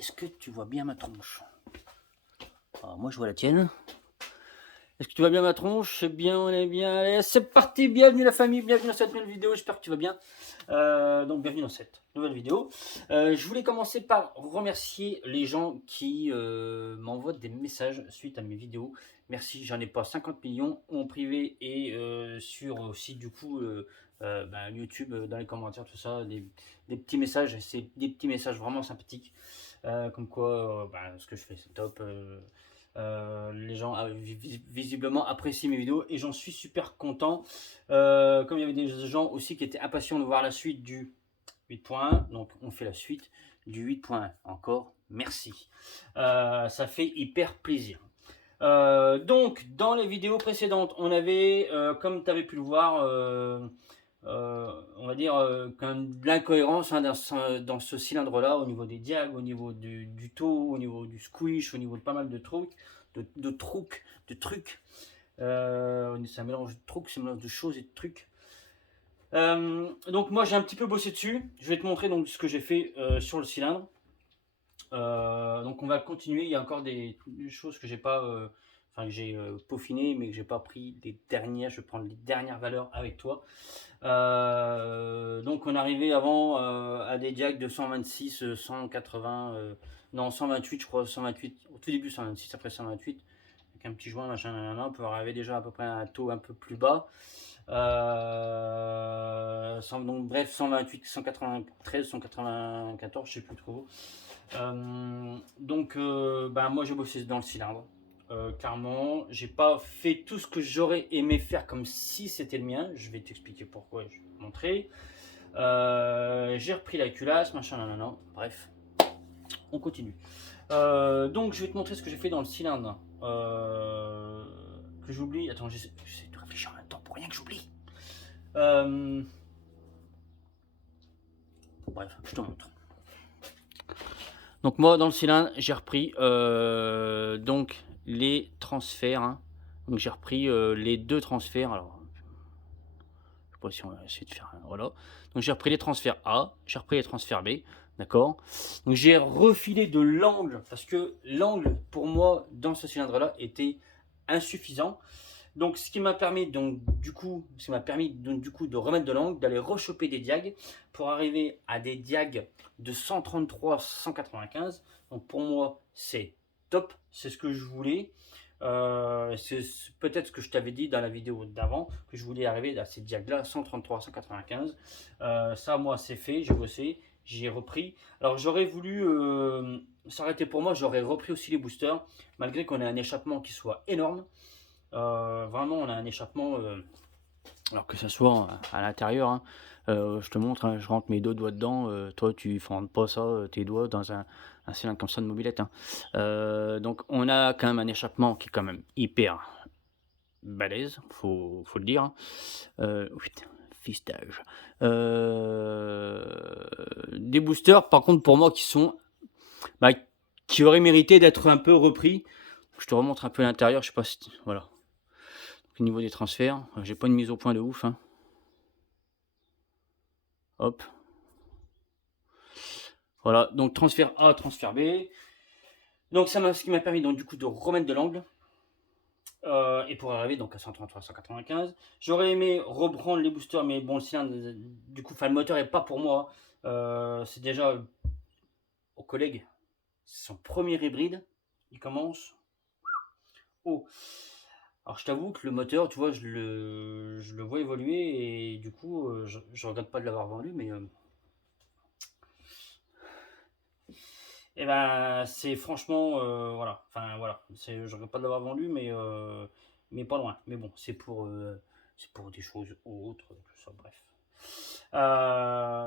est-ce que tu vois bien ma tronche? Alors, moi, je vois la tienne. Est-ce que tu vois bien ma tronche? C'est bien, on est bien. Allez, c'est parti. Bienvenue la famille, bienvenue dans cette nouvelle vidéo. J'espère que tu vas bien. Donc, bienvenue dans cette nouvelle vidéo. Je voulais commencer par remercier les gens qui m'envoient des messages suite à mes vidéos. Merci, j'en ai pas 50 millions en privé et sur aussi du coup YouTube, dans les commentaires, tout ça, des petits messages. C'est des petits messages vraiment sympathiques. Comme quoi, ce que je fais, c'est top. Les gens visiblement apprécient mes vidéos et j'en suis super content. Comme il y avait des gens aussi qui étaient impatients de voir la suite du 8.1, donc on fait la suite du 8.1. Encore merci. Ça fait hyper plaisir. Donc, dans les vidéos précédentes, on avait, comme tu avais pu le voir, on va dire, quand même de l'incohérence dans ce cylindre-là, au niveau des diags, au niveau du taux, au niveau du squish, au niveau de pas mal de trucs, de trucs. C'est un mélange de trucs, c'est un mélange de choses et de trucs. Donc moi j'ai un petit peu bossé dessus. Je vais te montrer donc ce que j'ai fait sur le cylindre. Donc on va continuer. Il y a encore des choses que j'ai pas, que j'ai peaufiné, mais que j'ai pas pris les dernières. Je vais prendre les dernières valeurs avec toi. Donc on arrivait avant à des diags de 126, 180, non 128 je crois, 128, au tout début 126, après 128, avec un petit joint machin, nanana, on peut arriver déjà à peu près à un taux un peu plus bas. Donc bref, 128, 193, 194, je sais plus trop. Moi j'ai bossé dans le cylindre. Clairement, j'ai pas fait tout ce que j'aurais aimé faire comme si c'était le mien. Je vais t'expliquer pourquoi, je vais te montrer. J'ai repris la culasse, machin, non. Bref, on continue. Donc je vais te montrer ce que j'ai fait dans le cylindre. Que j'oublie. Attends, j'essaie de réfléchir en même temps pour rien que j'oublie. Bref, je te montre. Donc moi dans le cylindre j'ai repris donc les transferts. Hein. Donc j'ai repris les deux transferts. Alors je sais pas si on va essayer de faire un, voilà. Donc j'ai repris les transferts A, j'ai repris les transferts B, d'accord. Donc j'ai refilé de l'angle parce que l'angle pour moi dans ce cylindre là était insuffisant. Donc ce qui m'a permis donc du coup, de remettre de l'angle, d'aller rechoper des diags pour arriver à des diags de 133, 195. Donc pour moi c'est top, c'est ce que je voulais. C'est peut-être ce que je t'avais dit dans la vidéo d'avant, que je voulais arriver à ces diags là, 133, 195. Ça moi c'est fait, j'ai bossé, j'ai repris. Alors j'aurais voulu s'arrêter pour moi, j'aurais repris aussi les boosters, malgré qu'on ait un échappement qui soit énorme. Vraiment, on a un échappement, alors que ça soit à l'intérieur. Hein. Je te montre, hein, je rentre mes deux doigts dedans. Toi, tu ne rentres pas ça, tes doigts, dans un cylindre comme ça de mobilette. Hein. Donc, on a quand même un échappement qui est quand même hyper balèze, faut le dire. Hein. Putain, fistage. Des boosters, par contre, pour moi, qui sont, qui auraient mérité d'être un peu repris. Je te remontre un peu l'intérieur, je sais pas si, voilà. Au niveau des transferts, j'ai pas une mise au point de ouf. Hein. Hop. Voilà, donc transfert A, transfert B. Donc ce qui m'a permis donc du coup de remettre de l'angle. Et pour arriver donc à 133, 195. J'aurais aimé reprendre les boosters, mais bon, le cylindre, du coup, le moteur est pas pour moi. C'est déjà au collègue, c'est son premier hybride. Il commence. Oh. Alors je t'avoue que le moteur, tu vois, je le vois évoluer et du coup, je regrette pas de l'avoir vendu, mais et ben c'est franchement, voilà. Enfin voilà, je regrette pas de l'avoir vendu, mais pas loin. Mais bon, c'est pour des choses autres, tout ça, bref.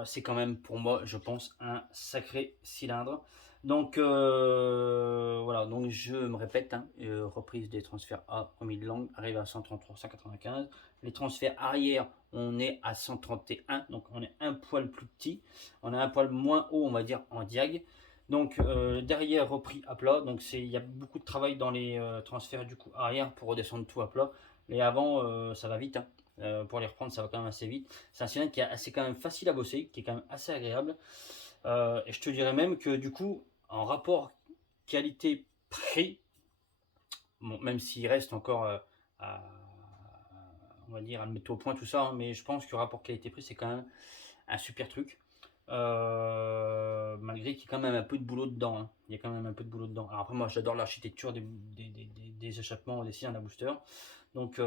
C'est quand même pour moi, je pense, un sacré cylindre. Donc voilà, donc je me répète, hein, reprise des transferts A, remis de langue, arrive à 133, 195. Les transferts arrière, on est à 131, donc on est un poil plus petit. On a un poil moins haut, on va dire, en diag. Donc derrière, repris à plat. Donc il y a beaucoup de travail dans les transferts du coup arrière pour redescendre tout à plat. Les avant, ça va vite. Hein. Pour les reprendre, ça va quand même assez vite. C'est un cylindre qui est assez quand même facile à bosser, qui est quand même assez agréable. Et je te dirais même que du coup, en rapport qualité-prix, bon, même s'il reste encore à, on va dire, à le mettre au point tout ça, hein, mais je pense que rapport qualité-prix, c'est quand même un super truc. Malgré qu'il y a quand même un peu de boulot dedans, hein. Il y a quand même un peu de boulot dedans. Alors après, moi, j'adore l'architecture des échappements, des cylindres à booster. Donc,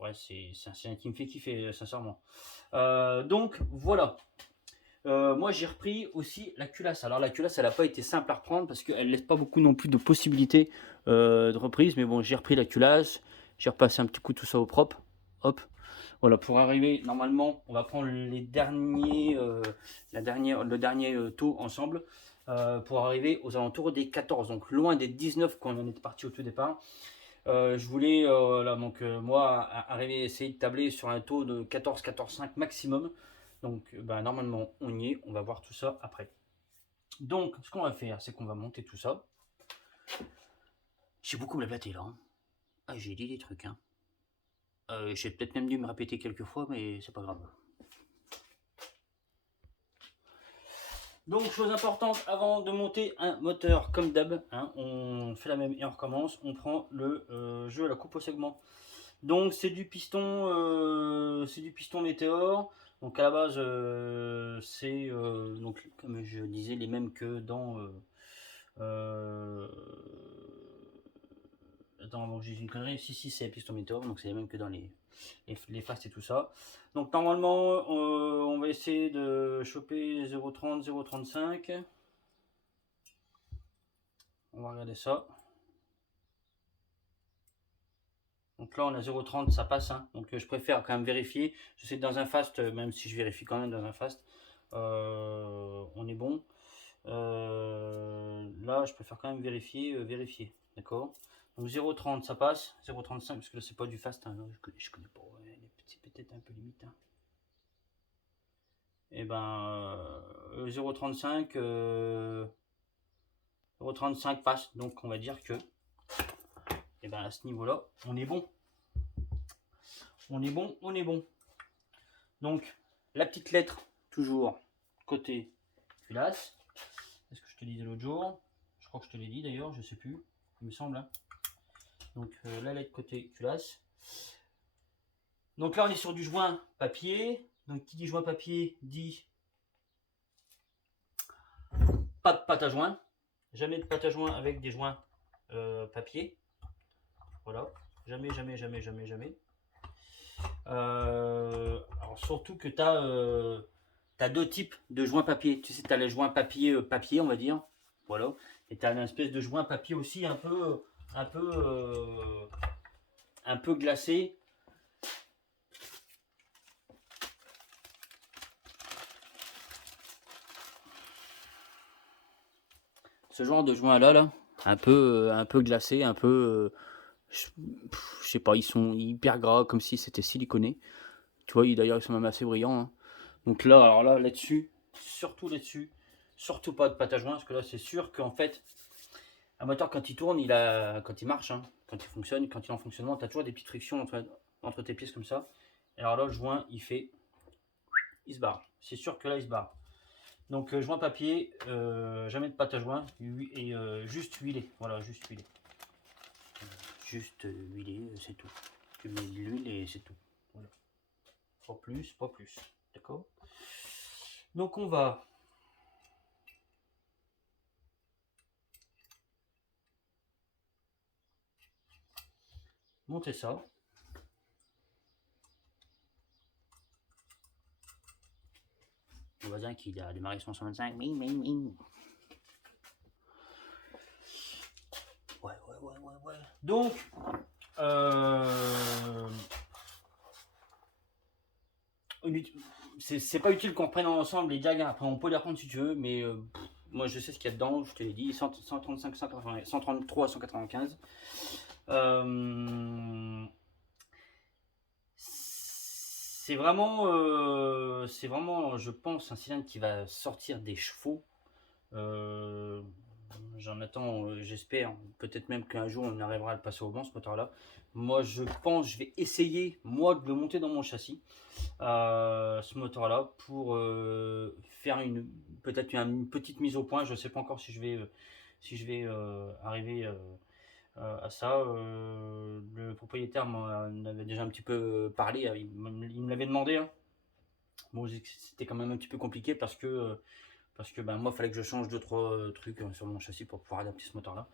ouais, c'est un cylindre qui me fait kiffer, sincèrement. Donc, voilà. Moi, j'ai repris aussi la culasse. Alors, la culasse, elle n'a pas été simple à reprendre parce qu'elle laisse pas beaucoup non plus de possibilités de reprise. Mais bon, j'ai repris la culasse. J'ai repassé un petit coup tout ça au propre. Hop. Voilà, pour arriver, normalement, on va prendre les derniers, le dernier taux ensemble pour arriver aux alentours des 14. Donc, loin des 19 qu'on en était parti au tout départ. Je voulais, là, donc, moi, arriver à essayer de tabler sur un taux de 14, 14,5 maximum. Donc, bah, normalement, on y est. On va voir tout ça après. Donc, ce qu'on va faire, c'est qu'on va monter tout ça. J'ai beaucoup blablaté là, hein. Ah, j'ai dit des trucs, hein. J'ai peut-être même dû me répéter quelques fois, mais c'est pas grave. Donc, chose importante, avant de monter un moteur, comme d'hab, hein, on fait la même et on recommence. On prend le jeu à la coupe au segment. Donc, c'est du piston Météor. Donc, à la base, c'est donc comme je disais, les mêmes que dans. Attends, bon, j'ai une connerie. Si, c'est piston Météor. Donc, c'est les mêmes que dans les fast et tout ça. Donc normalement, on va essayer de choper 0,30, 0,35. On va regarder ça. Donc là, on a 0,30, ça passe, hein. Donc je préfère quand même vérifier. Je sais que dans un fast, même si je vérifie quand même dans un fast, on est bon. Là, je préfère quand même vérifier. D'accord. Donc 0,30, ça passe. 0,35, parce que là, c'est pas du fast, hein. Je connais pas. Ouais, c'est peut-être un peu limite, hein. Et ben 0,35 0,35 passe. Donc on va dire que et ben à ce niveau-là, on est bon. On est bon, on est bon. Donc la petite lettre, toujours côté culasse. Est-ce que je te disais l'autre jour? Je crois que je te l'ai dit d'ailleurs, je sais plus. Il me semble, hein. Donc la lettre côté culasse. Donc là on est sur du joint papier. Donc qui dit joint papier dit pas de pâte à joint. Jamais de pâte à joint avec des joints papier. Voilà. Jamais, jamais, jamais, jamais, jamais. Alors surtout que tu as deux types de joints papier. Tu sais, tu as les joints papier, papier, on va dire. Voilà. Et tu as une espèce de joint papier aussi un peu glacé. Ce genre de joint là, un peu glacé, un peu, je sais pas, ils sont hyper gras, comme si c'était siliconé. Tu vois, d'ailleurs, ils sont même assez brillants, hein. Donc là, alors là-dessus, surtout pas de pâte à joint, parce que là, c'est sûr qu'en fait, un moteur, quand il tourne, quand il marche, hein, quand il fonctionne, quand il est en fonctionnement, tu as toujours des petites frictions entre tes pièces comme ça. Et alors là, le joint, il se barre. C'est sûr que là, il se barre. Donc, joint papier, jamais de pâte à joint, et juste huilé. Voilà, juste huilé. Juste huilé, c'est tout. Tu mets de l'huile et c'est tout. Voilà. Pas plus, pas plus. D'accord? Donc, on va monter ça. Mon voisin qui a démarré son 125. Ouais. Donc, c'est pas utile qu'on reprenne ensemble les diagrammes. Après, on peut les reprendre si tu veux, mais moi je sais ce qu'il y a dedans. Je te l'ai dit, 135, 180, 133, 195. C'est vraiment, je pense, un cylindre qui va sortir des chevaux. J'en attends, j'espère, peut-être même qu'un jour on arrivera à le passer au banc, ce moteur-là. Moi, je pense, je vais essayer, moi, de le monter dans mon châssis, ce moteur-là, pour faire une peut-être une petite mise au point. Je ne sais pas encore si je vais arriver à ça. Le propriétaire m'en avait déjà un petit peu parlé, il me l'avait demandé, hein. Bon, c'était quand même un petit peu compliqué parce que ben, moi, il fallait que je change 2-3 trucs sur mon châssis pour pouvoir adapter ce moteur-là.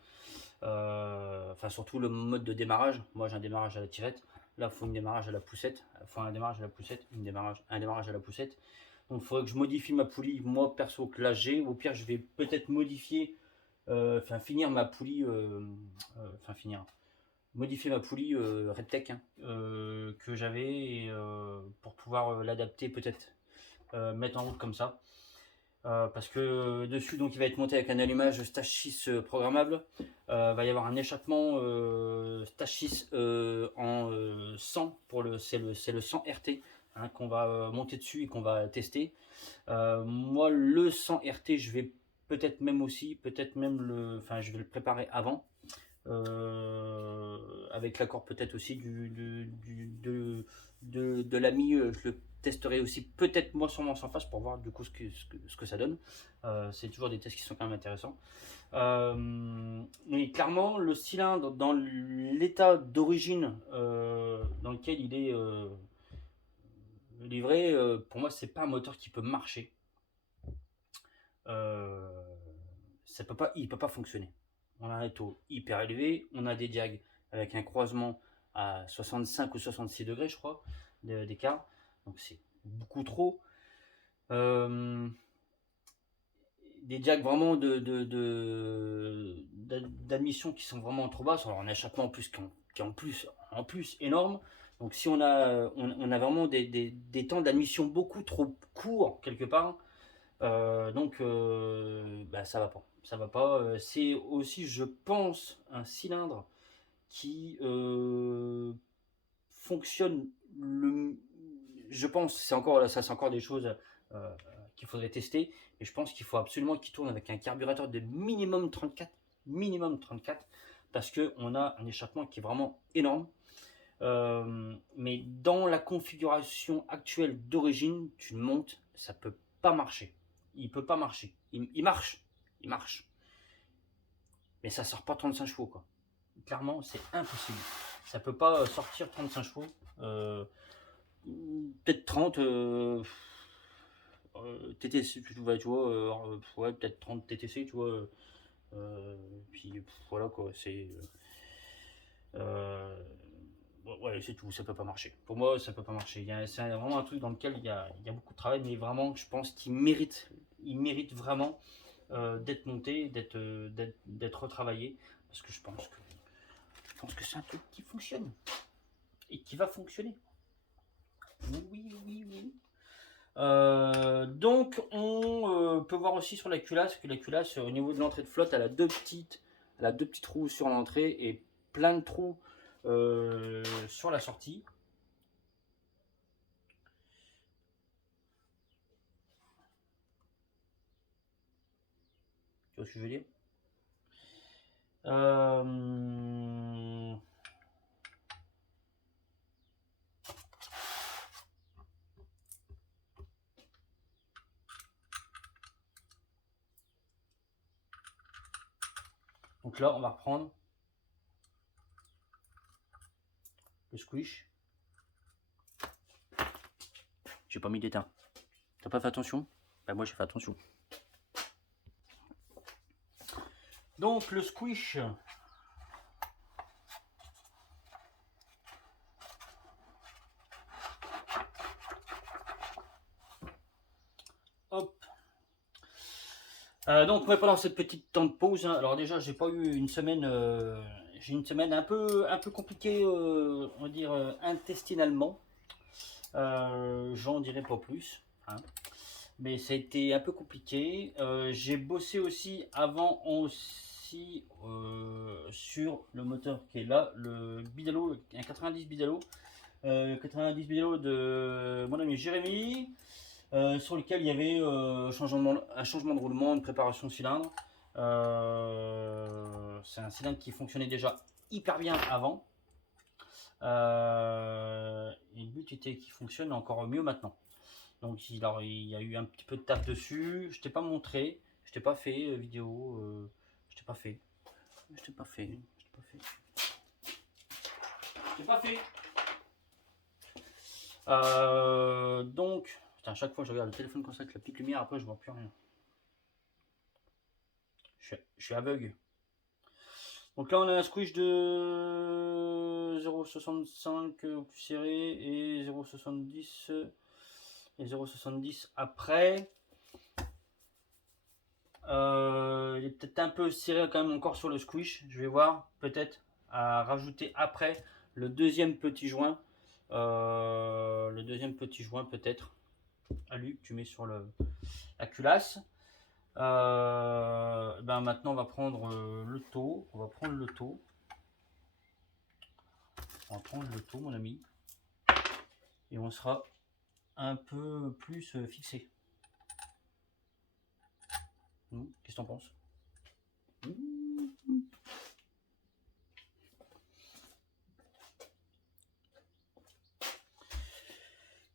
Enfin, surtout le mode de démarrage. Moi, j'ai un démarrage à la tirette. Là, il faut un démarrage à la poussette. Il faut un démarrage à la poussette, un démarrage à la poussette. Donc, il faudrait que je modifie ma poulie, moi, perso, que là j'ai. Au pire, je vais peut-être modifier, finir ma poulie, modifier ma poulie RedTech, hein, que j'avais pour pouvoir l'adapter, peut-être mettre en route comme ça. Parce que dessus, donc, il va être monté avec un allumage Stage 6 programmable. Va y avoir un échappement Stage 6 en 100 c'est le 100 RT, hein, qu'on va monter dessus et qu'on va tester. Moi, le 100 RT, je vais peut-être même je vais le préparer avant. Avec l'accord peut-être aussi de l'ami, je le testerai aussi peut-être moi sûrement sans face pour voir du coup ce que ça donne. C'est toujours des tests qui sont quand même intéressants. Mais clairement le cylindre dans l'état d'origine dans lequel il est livré, pour moi c'est pas un moteur qui peut marcher. Il peut pas fonctionner. On a un taux hyper élevé, on a des diags avec un croisement à 65 ou 66 degrés, je crois, d'écart. Donc c'est beaucoup trop. Des diags vraiment d'admission qui sont vraiment trop basses. Alors un échappement en plus qui est en plus énorme. Donc si on a vraiment des temps d'admission beaucoup trop courts quelque part, bah, ça va pas. Ça va pas. C'est aussi, je pense, un cylindre qui fonctionne. Je pense, c'est encore des choses euh, qu'il faudrait tester. Et je pense qu'il faut absolument qu'il tourne avec un carburateur de minimum 34, parce que on a un échappement qui est vraiment énorme. Mais dans la configuration actuelle d'origine, tu montes, ça peut pas marcher. Il peut pas marcher. Il marche. Mais ça sort pas 35 chevaux, quoi. Clairement, c'est impossible. Ça peut pas sortir 35 chevaux. Peut-être 30 TTC, tu vois, ouais, peut-être 30 TTC, tu vois. Puis voilà quoi, euh, ouais, c'est tout, ça peut pas marcher. Pour moi, ça peut pas marcher. C'est vraiment un truc dans lequel il y a beaucoup de travail, mais vraiment, je pense il mérite vraiment d'être monté, d'être retravaillé, parce que je pense que c'est un truc qui fonctionne et qui va fonctionner. Oui. Donc, on peut voir aussi sur la culasse que la culasse, au niveau de l'entrée de flotte, elle a deux petits trous sur l'entrée et plein de trous sur la sortie. Tu vois ce que je veux dire? Donc là, on va reprendre le squish. J'ai pas mis d'étain. T'as pas fait attention? Bah moi j'ai fait attention. Donc le squish. Hop. Donc ouais, pendant cette petite temps de pause, hein, alors déjà j'ai pas eu une semaine, j'ai une semaine un peu compliquée, on va dire intestinalement. J'en dirai pas plus, hein. Mais ça a été un peu compliqué. J'ai bossé aussi avant aussi sur le moteur qui est là, le Bidalo, un 90 Bidalo, 90 Bidalo de mon ami Jérémy. Sur lequel il y avait un changement de roulement, une préparation de cylindre. C'est un cylindre qui fonctionnait déjà hyper bien avant. Et le but était qu'il fonctionne encore mieux maintenant. Donc il y a eu un petit peu de taf dessus. Je t'ai pas montré, je t'ai pas fait vidéo, je t'ai pas fait, je t'ai pas fait, je t'ai pas fait, je t'ai pas fait. Donc, putain, à chaque fois je regarde le téléphone comme ça avec la petite lumière, après je vois plus rien. Je suis aveugle. Donc là on a un squish de 0,65 au plus serré et 0,70 et 0,70 après. Il est peut-être un peu serré quand même encore sur le squish. Je vais voir peut-être à rajouter après le deuxième petit joint. Le deuxième petit joint peut-être. À lui que tu mets sur la culasse. Ben maintenant on va prendre le taux. On va prendre le taux. On va prendre le taux mon ami. Et on sera un peu plus fixé. Qu'est-ce que t'en penses?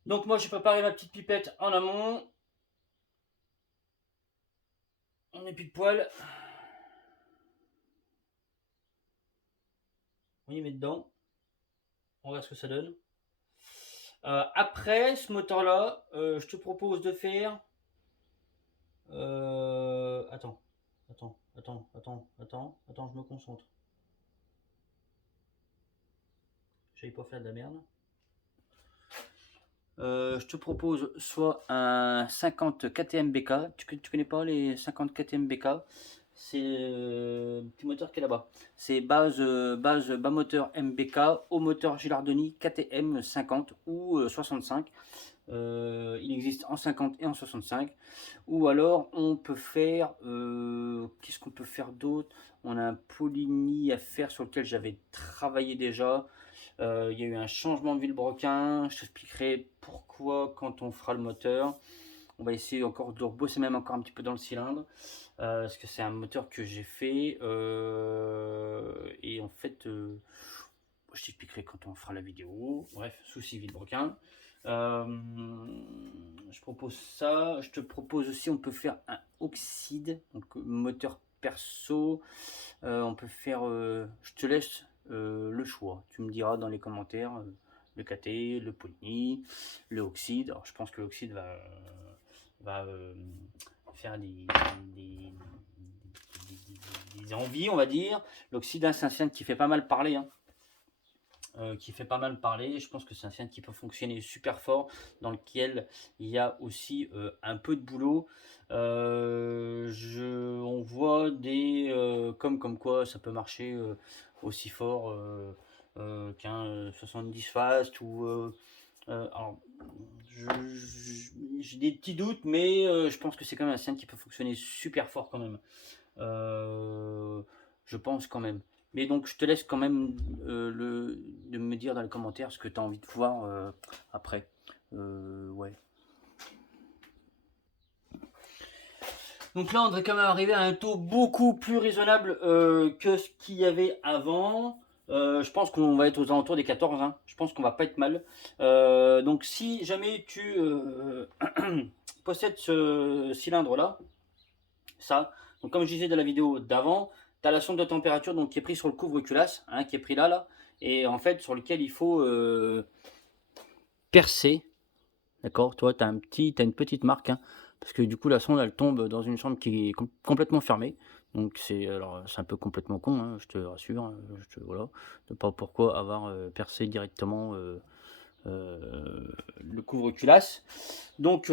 Donc moi j'ai préparé ma petite pipette en amont. On est pile poil. On y met dedans. On regarde ce que ça donne. Après ce moteur là, je te propose de faire. Attends, je me concentre. J'avais pas fait de la merde. Je te propose soit un 50 KTM BK. Tu connais pas les 50 KTM BK? C'est le petit moteur qui est là-bas. C'est base bas moteur MBK au moteur Gilardoni KTM 50 ou 65. Il existe en 50 et en 65. Ou alors on peut faire, qu'est-ce qu'on peut faire d'autre? On a un Poligny à faire sur lequel j'avais travaillé déjà. Il y a eu un changement de vilebrequin. Je t'expliquerai pourquoi quand on fera le moteur. On va essayer encore de rebosser même encore un petit peu dans le cylindre. Parce que c'est un moteur que j'ai fait. Et en fait, je t'expliquerai quand on fera la vidéo. Bref, souci vilebrequin. Je propose ça. Je te propose aussi, on peut faire un oxyde. Donc moteur perso. On peut faire, je te laisse le choix. Tu me diras dans les commentaires le KT, le Poligny, le oxyde. Alors je pense que l'oxyde va faire des envies, on va dire. L'oxyde, c'est un cylindre qui fait pas mal parler. Hein. Qui fait pas mal parler. Je pense que c'est un cylindre qui peut fonctionner super fort, dans lequel il y a aussi un peu de boulot. On voit des comme quoi ça peut marcher aussi fort qu'un 70 fast ou alors j'ai des petits doutes, mais je pense que c'est quand même un cylindre qui peut fonctionner super fort quand même. Je pense quand même. Mais donc, je te laisse quand même de me dire dans les commentaires ce que tu as envie de voir après. Ouais. Donc là, on devrait quand même arriver à un taux beaucoup plus raisonnable que ce qu'il y avait avant. Je pense qu'on va être aux alentours des 14. Hein. Je pense qu'on va pas être mal. Donc, si jamais tu possèdes ce cylindre-là, ça, donc comme je disais dans la vidéo d'avant, tu as la sonde de température donc, qui est prise sur le couvre-culasse, hein, qui est pris là, et en fait sur lequel il faut percer. D'accord, toi tu as une petite marque, hein, parce que du coup la sonde elle tombe dans une chambre qui est complètement fermée. Donc c'est un peu complètement con, hein, je te rassure, hein, voilà, de pas pourquoi avoir percé directement le couvre-culasse. Donc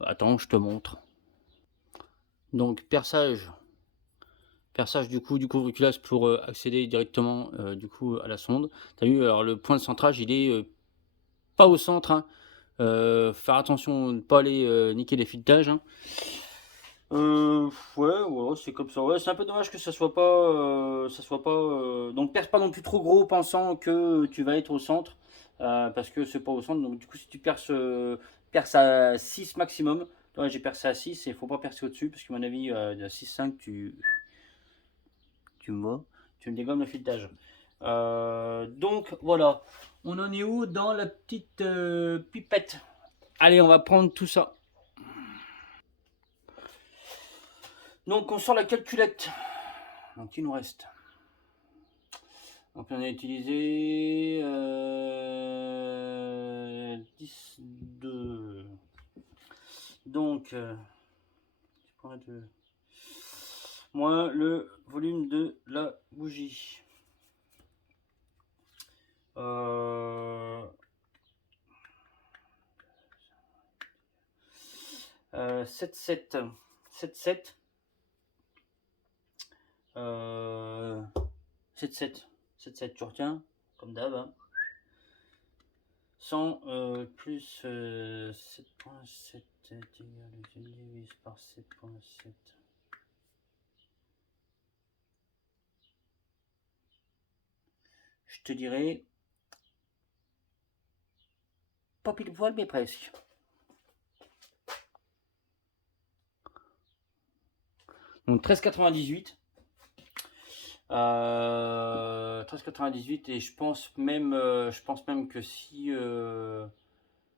attends, je te montre. Donc perçage du coup du couvre-culasse pour accéder directement du coup à la sonde. Tu as vu, alors le point de centrage il est pas au centre, hein. Faire attention de ne pas aller niquer les filetages, hein. Ouais, c'est comme ça. Ouais, c'est un peu dommage que ça soit pas, donc perce pas non plus trop gros pensant que tu vas être au centre, parce que c'est pas au centre. Donc du coup, si tu perces à 6 maximum. Toi, j'ai percé à 6 et il faut pas percer au-dessus parce que à mon avis, à 6,5 tu me dégommes le filetage. Donc voilà, on en est où dans la petite pipette? Allez, on va prendre tout ça. Donc, on sort la calculette. Donc, il nous reste. Donc, on a utilisé 10, 2. Donc, je prends 2. Moins le volume de la bougie. 7, 7. 7, 7. 7, 7. 7, 7, tu retiens, comme d'hab. Hein. 100 plus 7.7 est égal, je divise par 7.7. Je te dirais, pas pile poil, mais presque. Donc 13,98. 13,98 et je pense même que si je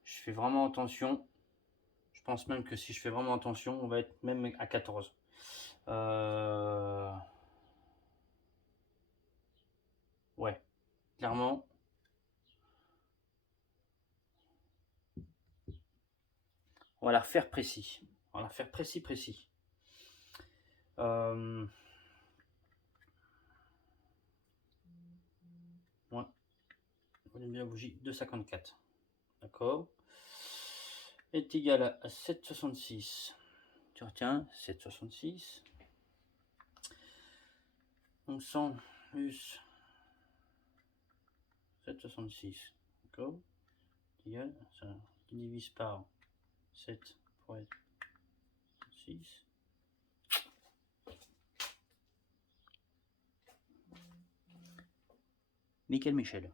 fais vraiment attention, on va être même à 14. Ouais, clairement. On va la refaire précis. On va la faire précis. Ouais. Volume de la bougie 2,54. D'accord. Est égal à 7,66. Tu retiens 7,66. Donc 100 plus 7,66. D'accord. Égal, ça divise par 7 pour être 6. Nickel Michel.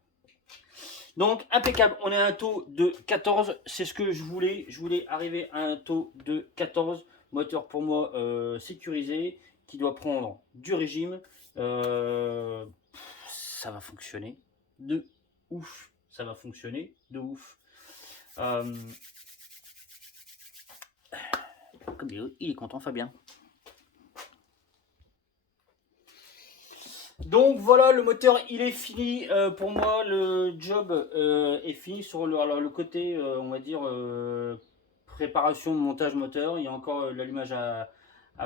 Donc impeccable, on a un taux de 14, c'est ce que je voulais. Je voulais arriver à un taux de 14. Moteur pour moi sécurisé, qui doit prendre du régime. Ça va fonctionner de ouf. Ça va fonctionner de ouf. Comme il est content, Fabien. Donc voilà, le moteur il est fini. Pour moi, le job est fini sur le côté, on va dire, préparation, montage moteur. Il y a encore l'allumage à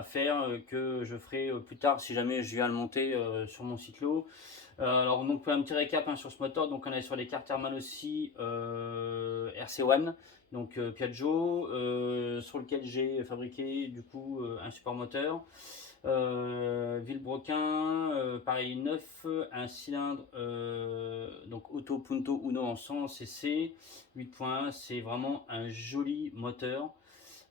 faire que je ferai plus tard si jamais je viens le monter sur mon cyclo. Alors donc un petit récap hein, sur ce moteur. Donc on est sur les cartes thermales aussi RC1, donc Piaggio, sur lequel j'ai fabriqué du coup un support moteur. Villebrequin, pareil 9, un cylindre donc Auto Punto Uno en 100 cc 8.1, c'est vraiment un joli moteur.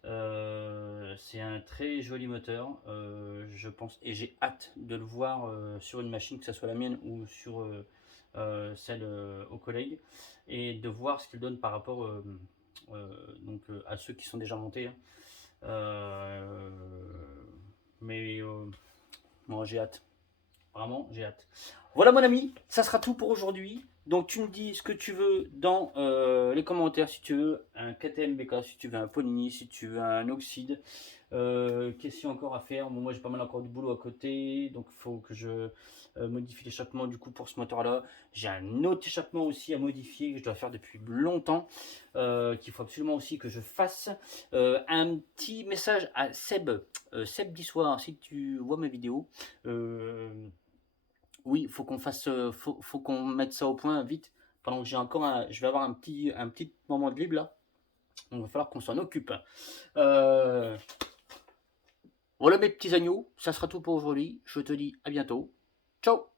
C'est un très joli moteur, je pense, et j'ai hâte de le voir sur une machine, que ce soit la mienne ou sur celle aux collègues, et de voir ce qu'il donne par rapport donc, à ceux qui sont déjà montés. Hein. Mais moi j'ai hâte, vraiment j'ai hâte. Voilà mon ami, ça sera tout pour aujourd'hui. Donc tu me dis ce que tu veux dans les commentaires, si tu veux un KTM BK, si tu veux un Polini, si tu veux un Oxyde. Question encore à faire. Bon, moi j'ai pas mal encore du boulot à côté, donc il faut que je modifie l'échappement du coup pour ce moteur là. J'ai un autre échappement aussi à modifier que je dois faire depuis longtemps, qu'il faut absolument aussi que je fasse. Un petit message à Seb, Seb d'Issoire, si tu vois ma vidéo. Oui, faut qu'on fasse, faut qu'on mette ça au point vite, pendant que j'ai encore je vais avoir un petit moment de libre là, donc il va falloir qu'on s'en occupe. Voilà mes petits agneaux, ça sera tout pour aujourd'hui. Je te dis à bientôt. Ciao!